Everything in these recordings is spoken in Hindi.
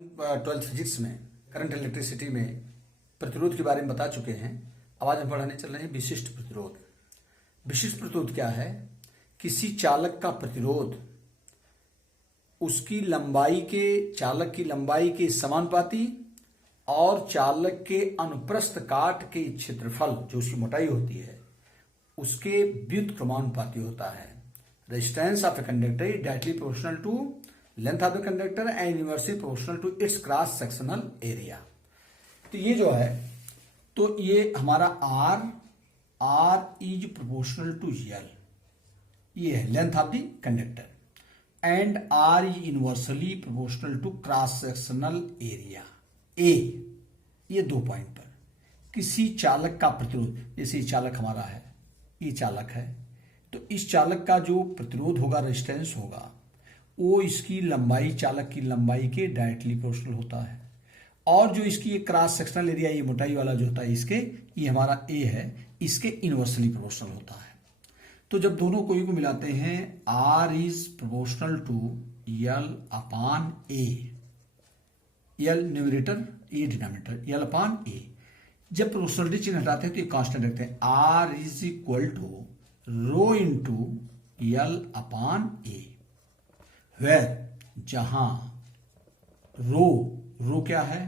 ट्वेल्थ फिजिक्स में करंट इलेक्ट्रिसिटी में प्रतिरोध के बारे में बता चुके हैं। अब आज हम पढ़ाने चल रहे हैं विशिष्ट प्रतिरोध। विशिष्ट प्रतिरोध क्या है? किसी चालक का प्रतिरोध उसकी लंबाई के चालक की लंबाई के समानुपाती और चालक के अनुप्रस्थ काट के क्षेत्रफल जो उसकी मोटाई होती है उसके व्युत्क्रमानुपाती होता है। Resistance of a conductor is directly proportional to length of the conductor and inversely proportional to its cross sectional area. तो ये जो है तो ये हमारा R is proportional to L, ये है length of the conductor, and R is inversely proportional to cross sectional area A। ये 2 पॉइंट पर किसी चालक का प्रतिरोध, जैसे ये चालक हमारा है, ये चालक है, तो इस चालक का जो प्रतिरोध होगा, रेजिस्टेंस होगा, वो इसकी लंबाई, चालक की लंबाई के डायरेक्टली प्रोपोर्शनल होता है। और जो इसकी ये क्रॉस सेक्शनल एरिया, ये मोटाई वाला जो होता है इसके, ये हमारा A है, इसके इनवर्सली प्रोपोर्शनल होता है। तो जब दोनों को मिलाते हैं, R is proportional to L upon A, L numerator, A denominator, L upon A। जब प्रोपोर्शनलिटी चिन्ह हटाते हैं तो ये कांस्टेंट रखते हैं, R is equal to rho into L upon A, where जहां रो क्या है,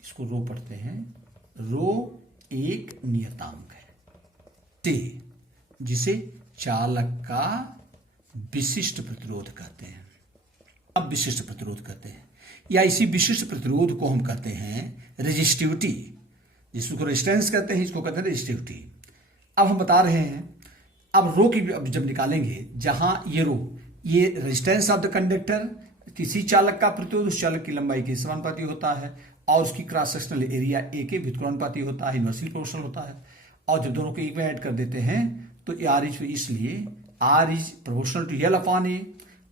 इसको रो पढ़ते हैं, रो एक नियतांक है T, जिसे चालक का विशिष्ट प्रतिरोध कहते हैं। अब विशिष्ट प्रतिरोध कहते हैं, या इसी विशिष्ट प्रतिरोध को हम कहते हैं रेजिस्टिविटी, जिसको रेजिस्टेंस कहते हैं, इसको कहते हैं रेजिस्टिविटी। अब हम बता रहे हैं, अब रो की जब निकालेंगे, जहां ये रो, ये रेजिस्टेंस ऑफ द कंडक्टर, किसी चालक का प्रतिरोध उस चालक की लंबाई के समानुपाती होता है, और उसकी क्रॉस सेक्शनल एरिया A के व्युत्क्रमानुपाती होता है, इनवर्सली प्रोपोर्शनल होता है। और जब दोनों को एक में ऐड कर देते हैं तो R इज, इसलिए R is proportional to L upon A,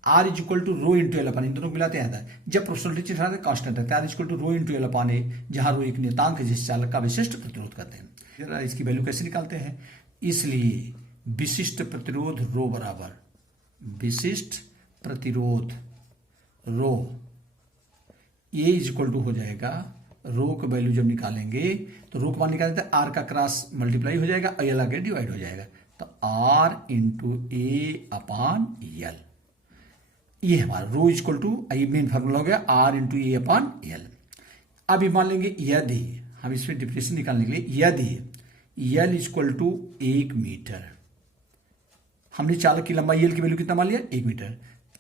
R is equal to rho into L upon, इन दोनों को मिलाते हैं। जब प्रोपोर्शनलिटी चिन्ह हटाते हैं कांस्टेंट है, R is equal to rho into L upon A, जहां रो एक नियतांक है जिस चालक का विशिष्ट प्रतिरोध करते हैं। इसकी वैल्यू कैसे निकालते हैं? इसलिए विशिष्ट प्रतिरोध रो बराबर विशिष्ट प्रतिरोध रो, ये इज इक्वल टू हो जाएगा, रो का वैल्यू जब निकालेंगे तो रो का मान निकाल देते हैं, आर का क्रॉस मल्टीप्लाई हो जाएगा, एल आगे डिवाइड हो जाएगा, तो R into A upon L. ये हमारा रो इज इक्वल टू, ये मेन फॉर्मूला हो गया, R into A upon L. अब ये मान लेंगे यदि हम इसमें डिफरेंशिएशन निकालने के लिए, यदि L is equal to 1 metre, हमने चालक की लंबाई एल की वैल्यू कितना मान लिया, 1 मीटर,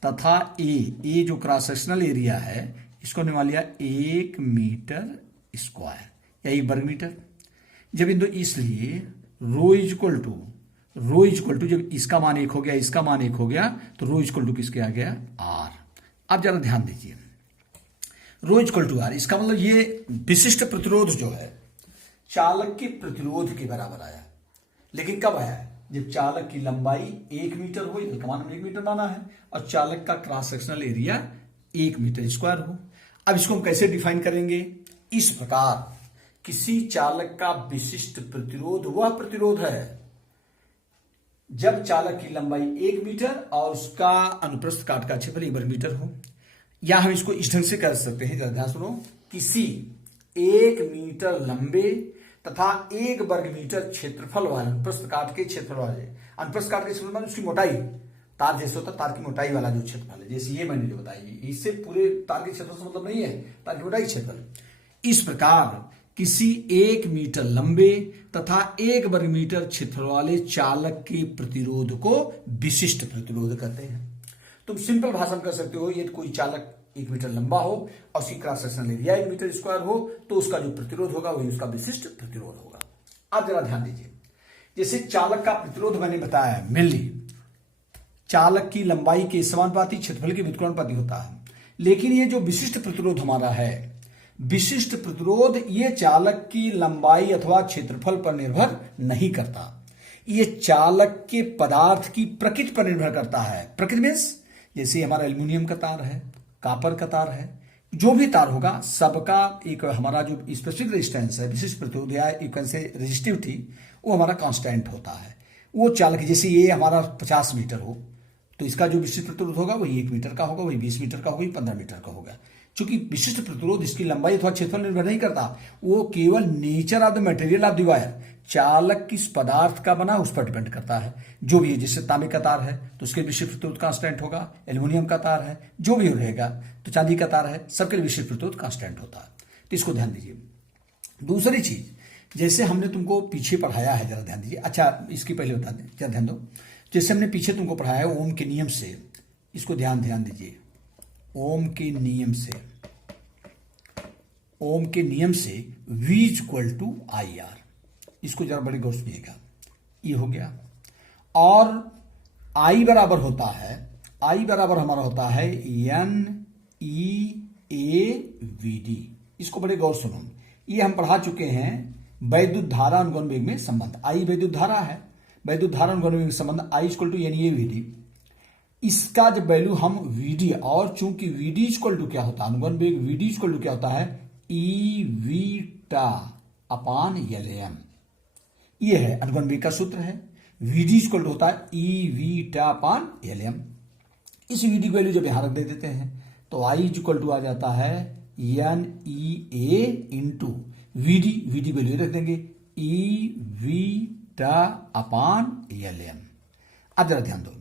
तथा ए जो क्रॉस सेक्शनल एरिया है इसको हमने मान लिया 1 मीटर स्क्वायर या 1 वर्ग मीटर। जब इन दो, इसलिए रो इज इक्वल टू जब इसका मान 1 हो गया, इसका मान 1 हो गया, तो रो इज इक्वल टू किसके आ गया, आर। अब जरा ध्यान दीजिए, रो इज इक्वल टू आर, इसका मतलब ये विशिष्ट प्रतिरोध जो है चालक के प्रतिरोध के बराबर आया। लेकिन कब आया? जब चालक की लंबाई 1 मीटर हो, का मान 1 मीटर माना है, और चालक का cross sectional area 1 metre square हो। अब इसको हम कैसे डिफाइन करेंगे? इस प्रकार, किसी चालक का विशिष्ट प्रतिरोध वह प्रतिरोध है जब चालक की लंबाई 1 मीटर और उसका अनुप्रस्थ काट का क्षेत्रफल 1 वर्ग मीटर हो। या हम इसको इस ढंग से कर सकते हैं, जरा ध्यान सुनो, किसी 1 मीटर लंबे तथा 1 वर्ग मीटर क्षेत्रफल वाले अनुप्रस्थ काट के क्षेत्रफल वाले, अनुप्रस्थ काट के क्षेत्रफल उसकी मोटाई, तार जैसे होता है, तार की मोटाई वाला जो क्षेत्रफल है, जैसे ये मैंने जो बताई, इससे पूरे तार के क्षेत्रफल से मतलब नहीं है, तार की मोटाई क्षेत्रफल। इस प्रकार किसी 1 मीटर लंबे तथा 1 वर्ग मीटर क्षेत्रफल वाले चालक के प्रतिरोध को विशिष्ट प्रतिरोध कहते हैं। तुम सिंपल भाषा में कर सकते हो, ये कोई चालक 1 मीटर लंबा हो और उसकी cross sectional area 1 metre square हो, तो उसका जो प्रतिरोध होगा वही उसका विशिष्ट प्रतिरोध होगा। आप जरा ध्यान दीजिए, जैसे चालक का प्रतिरोध मैंने बताया मिली, चालक की लंबाई के समानुपाती क्षेत्रफल के व्युत्क्रमानुपाती होता है। लेकिन ये जो विशिष्ट प्रतिरोध हमारा है, विशिष्ट प्रतिरोध ये चालक की लंबाई अथवा क्षेत्रफल पर निर्भर नहीं करता, ये चालक के पदार्थ की प्रकृति पर निर्भर करता है। प्रकृति मीन्स जैसे हमारा एल्यूमिनियम का तार है, कापर का तार है, जो भी तार होगा सबका एक हमारा जो स्पेसिफिक रेजिस्टेंस है, विशिष्ट प्रतिरोध या यू कैन से रेजिस्टिविटी, वो हमारा कांस्टेंट होता है। वो चालक, जैसे ये हमारा 50 मीटर हो तो इसका जो विशिष्ट प्रतिरोध होगा वही 1 मीटर का होगा, वही 20 मीटर का होगा, वही 15 मीटर का होगा। चूंकि विशिष्ट प्रतिरोध इसकी लंबाई अथवा क्षेत्रफल निर्भर नहीं करता, वो केवल nature of the material of the wire, चालक किस पदार्थ का बना उस पर डिपेंड करता है। जो भी है, जैसे तांबे का तार है तो उसके लिए विशिष्ट प्रतिरोध कांस्टेंट होगा, एल्यूमिनियम का तार है जो भी रहेगा, तो चांदी का तार है, सबके लिए विशिष्ट प्रतिरोध कांस्टेंट होता है। तो इसको ध्यान दीजिए। दूसरी चीज, जैसे हमने तुमको पीछे पढ़ाया है, जरा ध्यान दीजिए। अच्छा, इसकी पहले बता दें, जरा ध्यान दो। जैसे हमने पीछे तुमको पढ़ाया है ओम के नियम से, इसको ध्यान दीजिए। ओम के नियम से V इक्वल टू IR, इसको जरा बड़े गौर सुनिएगा। ये हो गया, और I बराबर होता है, हमारा होता है NEAVD। इसको बड़े गौर सुनो, ये हम पढ़ा चुके हैं वैद्युत धारा अनुगमन वेग में संबंध। I वैद्युत धारा है, वैद्युत धारा अनुगमन वेग में संबंध I इक्वल टू NEAVD। इसका जब वैल्यू हम VD, और चूंकि VD इक्वल टू क्या होता है, अनुगमन वेग VD इक्वल टू क्या होता है, EVटा अपान LM। ये है अनुगमन वेग का सूत्र है। VD इक्वल टू होता है EVटा अपान LM। इस VD की वैल्यू जब यहां रख देते हैं तो I इक्वल टू आ जाता है NEA इंटू VD वैल्यू रख देंगे EVटा अपान LM। अब जरा ध्यान दो,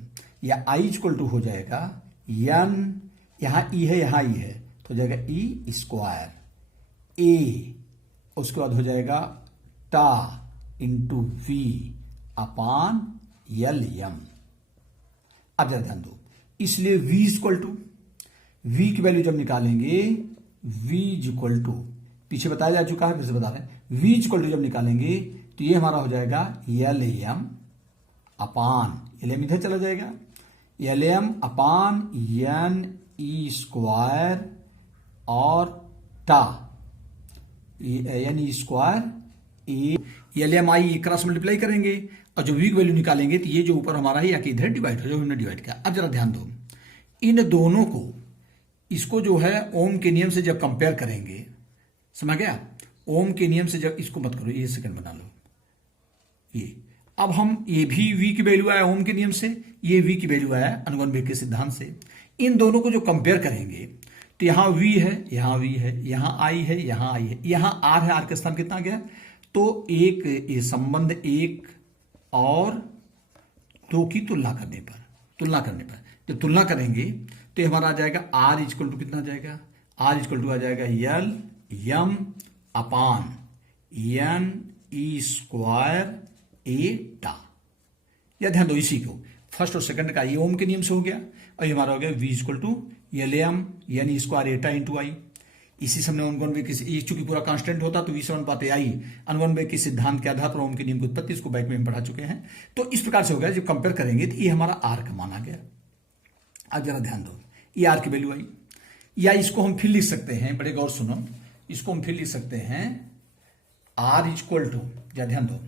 या I इक्वल टू हो जाएगा N, यहां E है, यहां E है, तो हो जाएगा E स्क्वायर A, उसके बाद हो जाएगा टा इंटू V अपान LM। अब जरा ध्यान दो, इसलिए V इक्वल टू, V की वैल्यू जब निकालेंगे, V इक्वल टू पीछे बताया जा चुका है, फिर से बता रहे हैं, V इक्वल टू जब निकालेंगे तो ये हमारा हो जाएगा LM अपान, LM इधर चला जाएगा, LM अपान NE स्क्वायर और टा NE स्क्वायर ए, LMI क्रॉस मल्टीप्लाई करेंगे और जो V की वैल्यू निकालेंगे तो ये जो ऊपर हमारा है या कि इधर डिवाइड हो, जो हमने डिवाइड किया। अब जरा ध्यान दो, इन दोनों को, इसको जो है ओम के नियम से जब कंपेयर करेंगे, समझ गया, ओम के नियम से जब, इसको मत करो, ये सेकंड बना लो, ये अब हम, ये भी V की वैल्यू आया ओम के नियम से, ये V की वैल्यू आया अनुगमन वेग के सिद्धांत से। इन दोनों को जो कंपेयर करेंगे तो यहां V है, यहां V है, यहां I है, यहां I है, यहां R है, R का स्थान कितना गया, तो एक ये संबंध 1 और 2 की तुलना करने पर जब तुलना करेंगे तो हमारा आ जाएगा R इक्वल टू कितना आ जाएगा, R इक्वल टू आ जाएगा LM अपान NE स्क्वायर ए टा। या ध्यान दो, इसी को फर्स्ट और सेकंड का ये ओम के नियम से हो गया, और ये हमारा हो गया V equal to LM NE square eta into I। इसी से हमने अनुगमन वेग की, चूंकि पूरा कांस्टेंट होता तो V से अनुपात I, अनुगमन वेग के सिद्धांत के आधार पर ओम के नियम की उत्पत्ति, इसको बैक में हम पढ़ा चुके हैं। तो इस प्रकार से हो गया, जब कंपेयर करेंगे तो ये हमारा R का मान आ गया। अब जरा ध्यान दो, ये R की वैल्यू आई, या इसको हम फिर लिख सकते हैं, बड़े गौर सुनो, इसको हम फिर लिख सकते हैं R इक्वल टू, या ध्यान दो,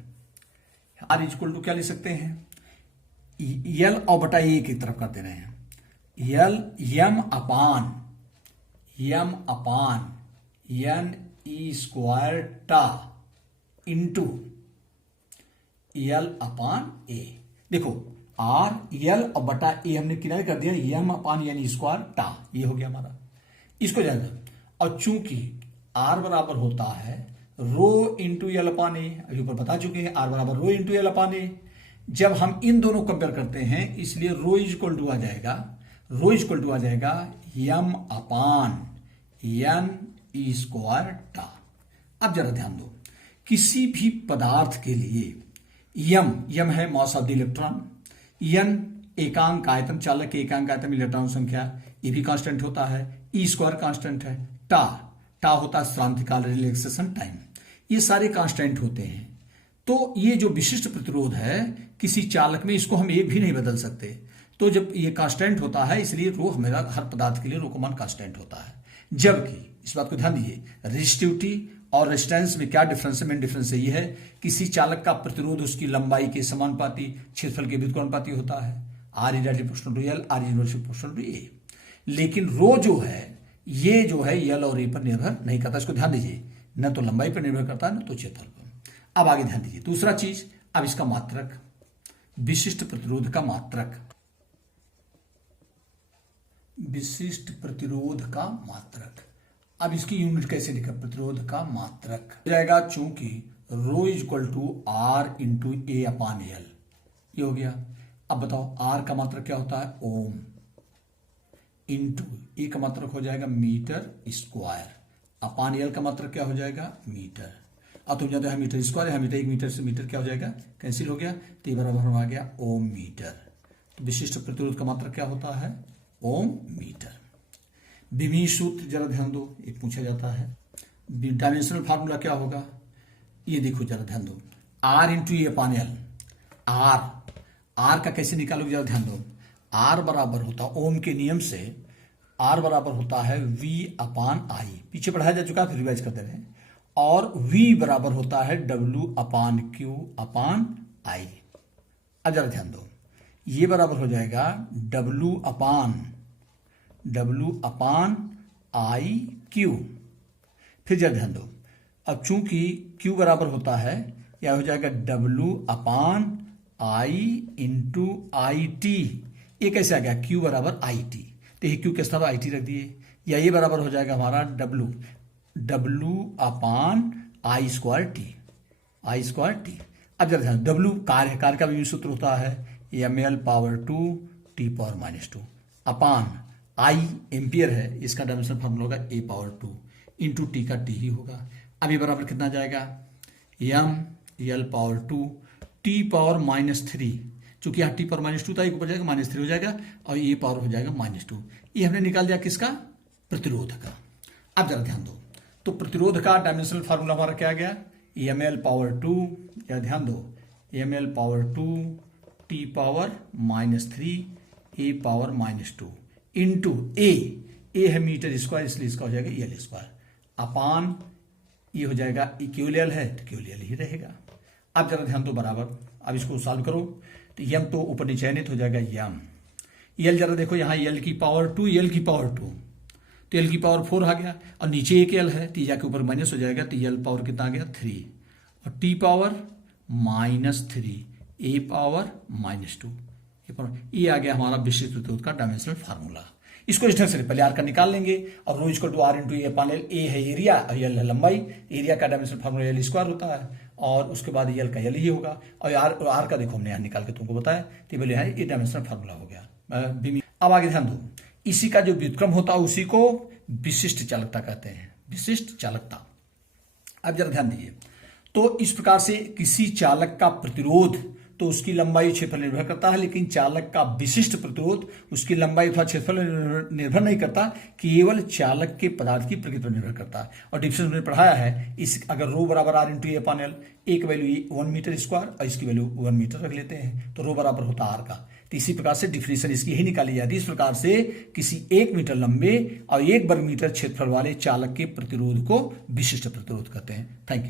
R इक्वल टू क्या लिख सकते हैं, L और बटा A की तरफ कर दे रहे हैं, M अपान NE स्क्वायर टा इंटू L अपान A। देखो R, L और बटा A हमने किनारे कर दिया, M अपान NE स्क्वायर टा, ये हो गया हमारा। इसको जानना, और चूंकि R बराबर होता है रो इंटू एल अपान ए, अभी ऊपर बता चुके हैं R बराबर रो इंटू एल अपान ए। जब हम इन दोनों कंपेयर करते हैं, इसलिए रो इक्वल टू आ जाएगा M अपान NE स्क्वायर टा। अब जरा ध्यान दो, किसी भी पदार्थ के लिए M है mass of the electron, N एकांक आयतन, चालक के एकांक आयतन इलेक्ट्रॉन संख्या, ये भी कांस्टेंट होता है, E स्क्वायर कांस्टेंट है, टा होता है श्रांतिकाल रिलैक्सेशन टाइम, ये सारे कांस्टेंट होते हैं। तो ये जो विशिष्ट प्रतिरोध है किसी चालक में, इसको हम एक भी नहीं बदल सकते। तो जब ये कांस्टेंट होता है, इसलिए रो हमेशा हर पदार्थ के लिए रो का मान कांस्टेंट होता है। जबकि इस बात को ध्यान दीजिए, रेजिस्टिविटी और रेजिस्टेंस में क्या डिफरेंस है, मेन डिफरेंस ये है, किसी चालक का प्रतिरोध उसकी लंबाई के समानुपाती, क्षेत्रफल के व्युत्क्रमानुपाती होता है, R is proportional to L, R is proportional to A। लेकिन रो जो है, ये जो है L और A पर निर्भर नहीं करता, इसको ध्यान दीजिए, न तो लंबाई पर निर्भर करता है न तो क्षेत्रफल पर। अब आगे ध्यान दीजिए, दूसरा चीज, अब इसका मात्रक, विशिष्ट प्रतिरोध का मात्रक, विशिष्ट प्रतिरोध का मात्रक, अब इसकी यूनिट कैसे लिखा, प्रतिरोध का मात्रक हो जाएगा, चूंकि rho is equal to R into A upon L, ये हो गया। अब बताओ आर का मात्रक क्या होता है, ओम, इंटू ए का मात्रक हो जाएगा मीटर स्क्वायर, अपान एल का मात्रक क्या हो जाएगा, मीटर। अब तुम जानते हो मीटर स्क्वायर है, मीटर, एक मीटर से मीटर क्या हो जाएगा, कैंसिल हो गया, तो ये बराबर आ गया ओम मीटर। तो विशिष्ट प्रतिरोध का मात्रक क्या होता है, ओम मीटर। विमीय सूत्र जरा ध्यान दो, एक पूछा जाता है, डायमेंशनल फार्मूला क्या होगा, ये देखो जरा ध्यान दो, R into A upon L. आर का कैसे निकालोगे जरा ध्यान दो, आर बराबर होता ओम के नियम से आर बराबर होता है वी अपान आई, पीछे पढ़ाया जा चुका है फिर रिवाइज करते रहे, और वी बराबर होता है डब्ल्यू अपान क्यू अपान आई। अब जरा ध्यान दो, ये बराबर हो जाएगा डब्ल्यू अपान आई क्यू। फिर जरा ध्यान दो, अब चूंकि क्यू बराबर होता है, यह हो जाएगा W upon I into I T. ये कैसे आ गया, क्यू बराबर आई टी, तो ये क्यू के स्थान पर आई टी रख दिए, या ये बराबर हो जाएगा हमारा डब्ल्यू अपान आई स्क्वायर टी। अब जरा ध्यान, डब्ल्यू कार्य का भी सूत्र होता है M L power 2 T power -2 upon I ampere है, इसका डायमेंशनल फार्मूला होगा ए पावर 2 इंटू टी का टी ही होगा। अब ये बराबर कितना जाएगा, M L power 2 T power -3, चूंकि यहाँ टी पावर -2 था, एक ऊपर जाएगा -3 हो जाएगा, और ये पावर हो जाएगा -2। ये हमने निकाल दिया किसका, प्रतिरोध का। अब जरा ध्यान दो, तो प्रतिरोध का डायमेंशनल फार्मूला हमारा क्या आ गया, एम एल पावर 2, या ध्यान दो M L power 2 T power -3 A power -2 into A है मीटर स्क्वायर, इसलिए इसका हो जाएगा एल स्क्वायर, अपान ये हो जाएगा क्यूएल है तो क्यूएल ही रहेगा। अब जरा ध्यान दो बराबर, अब इसको सॉल्व करो, तो यम तो ऊपर नीचे चयनित हो जाएगा यम, एल जरा देखो यहाँ एल की पावर 2 तो एल की पावर 4 आ गया, और नीचे एक एल है, तीजा के ऊपर माइनस हो जाएगा, तो एल पावर कितना आ गया 3, और टी पावर -3 ए पावर -2, ये आ गया हमारा विशिष्ट प्रतिरोध का डायमेंशनल फार्मूला। इसको इस ढंग से पहले आर का निकाल लेंगे, और rho equal to R into A upon L, A है एरिया और एल है लंबाई, एरिया का डायमेंशनल फार्मूला एल स्क्वायर होता है, और उसके बाद एल का एल ही होगा, और आर का देखो हमने यहाँ निकाल के तुमको बताया, तो बोले यहाँ ये डायमेंशनल फार्मूला हो गया। अब आगे ध्यान दो, इसी का जो व्युत्क्रम होता है उसी को विशिष्ट चालकता कहते हैं, विशिष्ट चालकता। अब जरा ध्यान दीजिए, तो इस प्रकार से किसी चालक का प्रतिरोध तो उसकी लंबाई क्षेत्रफल निर्भर करता है, लेकिन चालक का विशिष्ट प्रतिरोध उसकी लंबाई अथवा क्षेत्रफल निर्भर नहीं करता, केवल चालक के पदार्थ की प्रकृति पर निर्भर करता है। और डिफरेंस में पढ़ाया है, इस अगर रो बराबर R into A upon L, A की वैल्यू 1 मीटर स्क्वायर और इसकी वैल्यू 1 मीटर रख लेते हैं, तो रो बराबर होता आर का, तो इसी प्रकार से डिफरेंशियल इसकी यही निकाली जाती है। इस प्रकार से किसी 1 मीटर लंबे और 1 वर्ग मीटर क्षेत्रफल वाले चालक के प्रतिरोध को विशिष्ट प्रतिरोध कहते हैं। Thank you.